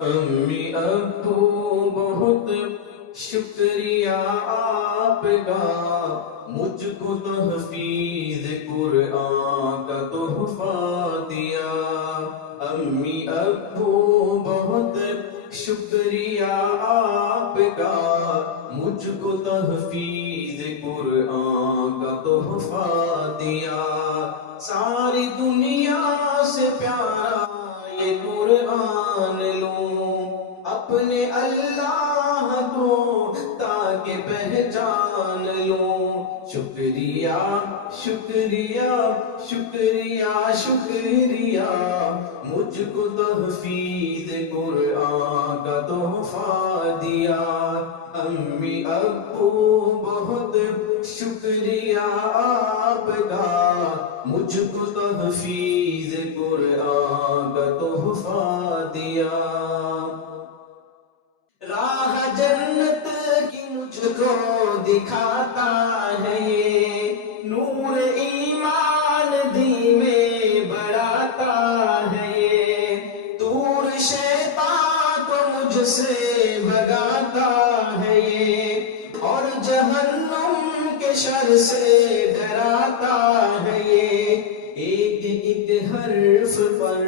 امی ابو بہت شکریہ آپ کا، مجھ کو تحفیظ قرآن کا تحفہ دیا۔ امی ابو بہت شکریہ آپ کا، مجھ کو تحفیظ قرآن کا تحفہ دیا۔ ساری دنیا سے پیارا یہ قرآن لوں، اپنے اللہ کو تاکہ پہچان لوں۔ شکریہ شکریہ شکریہ شکریہ، مجھ کو تحفیظ قرآن کا تحفہ دیا۔ امی ابو بہت شکریہ آپ کا، مجھ کو تحفیظ قرآن کا تحفہ دیا۔ راہ جنت کی مجھ کو دکھاتا ہے یہ، نور ایمان دین میں بڑھاتا ہے یہ، دور شیطان کو مجھ سے بھگاتا ہے یہ، اور جہنم کے شر سے ڈراتا ہے یہ۔ ایک ایک حرف پر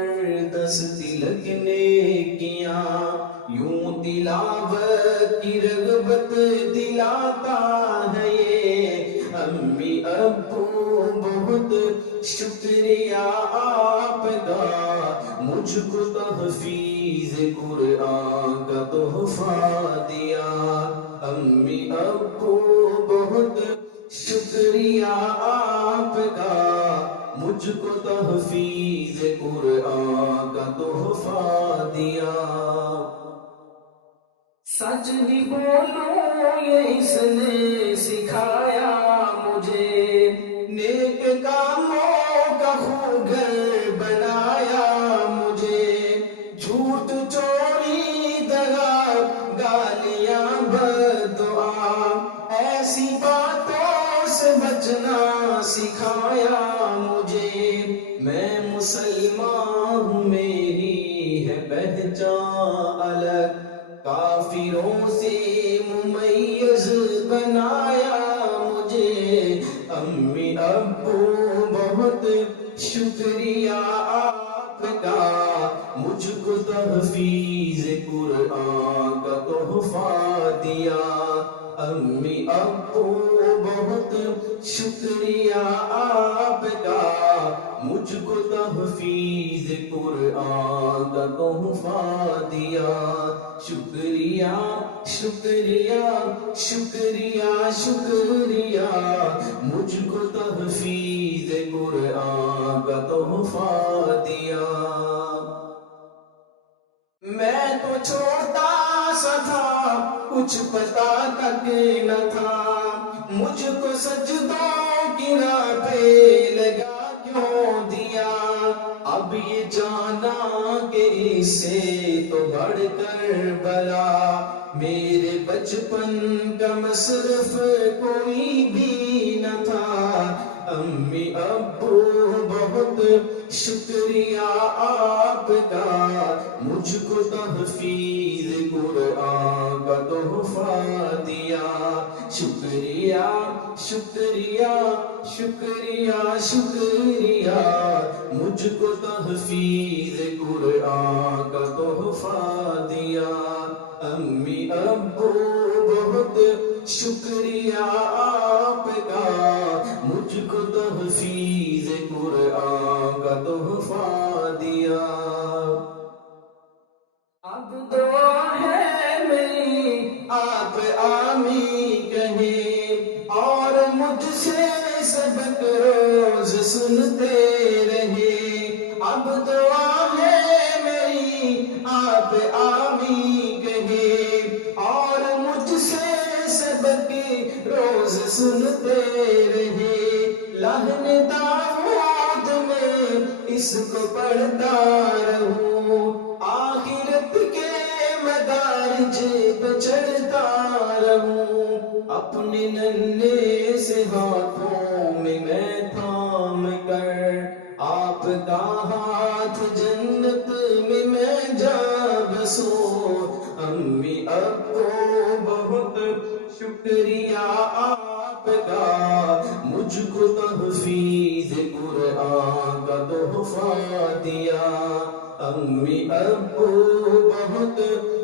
10 لگنے کیا، یوں تلاوت کی رغبت دلاتا ہے یہ۔ امی ابو بہت شکریہ آپ کا، مجھ کو تحفیظ قرآن کا تحفہ دیا۔ امی ابو بہت شکریہ آپ کا، مجھ کو تحفیظ قرآن کا تحفہ دیا۔ سچ بھی بولوں یہ اس نے سکھایا مجھے، نیک کاموں کا خوگر بنایا مجھے، جھوٹ چوری دغا گالیاں بددعا، ایسی باتوں سے بچنا سکھایا مجھے۔ میں مسلمان ہوں میری ہے پہچان الگ، کافروں سے ممیز بنایا مجھے۔ امی ابو بہت شکریہ آپ کا، مجھ کو تحفیظ قرآن کا تحفہ دیا۔ امی ابو بہت شکریہ آپ کا، مجھ کو تحفیظ قرآن کا تحفہ دیا۔ شکریہ شکریہ شکریہ شکریہ، مجھ کو تحفیظ قرآن کا تحفہ دیا۔ میں تو چھوٹا سا تھا، کچھ پتا تک نہ تھا، مجھ کو سجدوں کی راہ پہ لگا کیوں دیا۔ اب یہ جانا کہ اس سے تو بڑھ کر بلا، میرے بچپن کا مصرف کوئی بھی نہ تھا۔ امی ابو بہت شکریہ آپ کا، مجھ کو تحفیظ قرآن کا تحفہ دیا۔ شکریہ شکریہ شکریہ شکریہ، مجھ کو تحفیظ قرآن کا تحفہ دیا۔ امی ابو بہت شکریہ آپ کا، مجھ کو تحفیظ قرآن کا تحفہ دیا۔ اب دعا ہے میری آپ آمین کہیں، اور مجھ سے سبق روز سنتے رہے۔ اب دعا ہے میری آپ آمین کہیں، اور مجھ سے سبق روز سنتے رہے۔ لہن داؤد میں اس کو پڑھتا رہوں، آخرت کے مدارج پہ چڑھتا رہوں۔ اپنے ننھے سے ہاتھوں میں تھام کر آپ کا ہاتھ جنت میں جا بسوں. امی ابو بہت شکریہ آپ کا مجھ کو تحفیظ قرآن کا تحفہ دیا. امی ابو بہت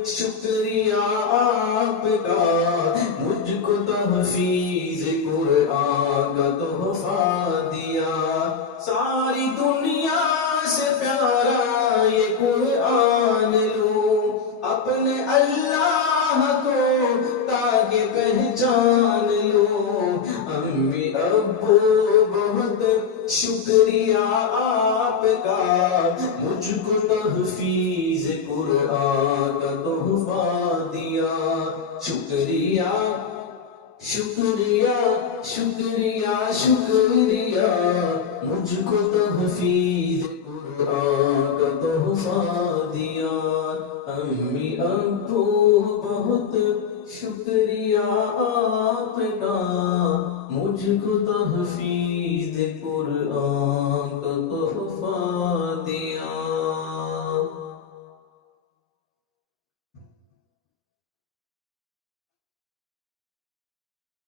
شکریہ آپ کا مجھ کو تحفیظ قرآن کا تحفہ دیا. ساری دنیا سے پیارا یہ قرآن لوں اپنے اللہ کو تاکہ پہچان لوں. امی ابو بہت شکریہ آپ کا مجھ کو تحفیظ قرآن کا تحفہ دیا. شکریہ شکریہ شکریہ شکریہ مجھ کو تحفیظ قرآن کا تحفہ دیا. امی ابو بہت شکریہ.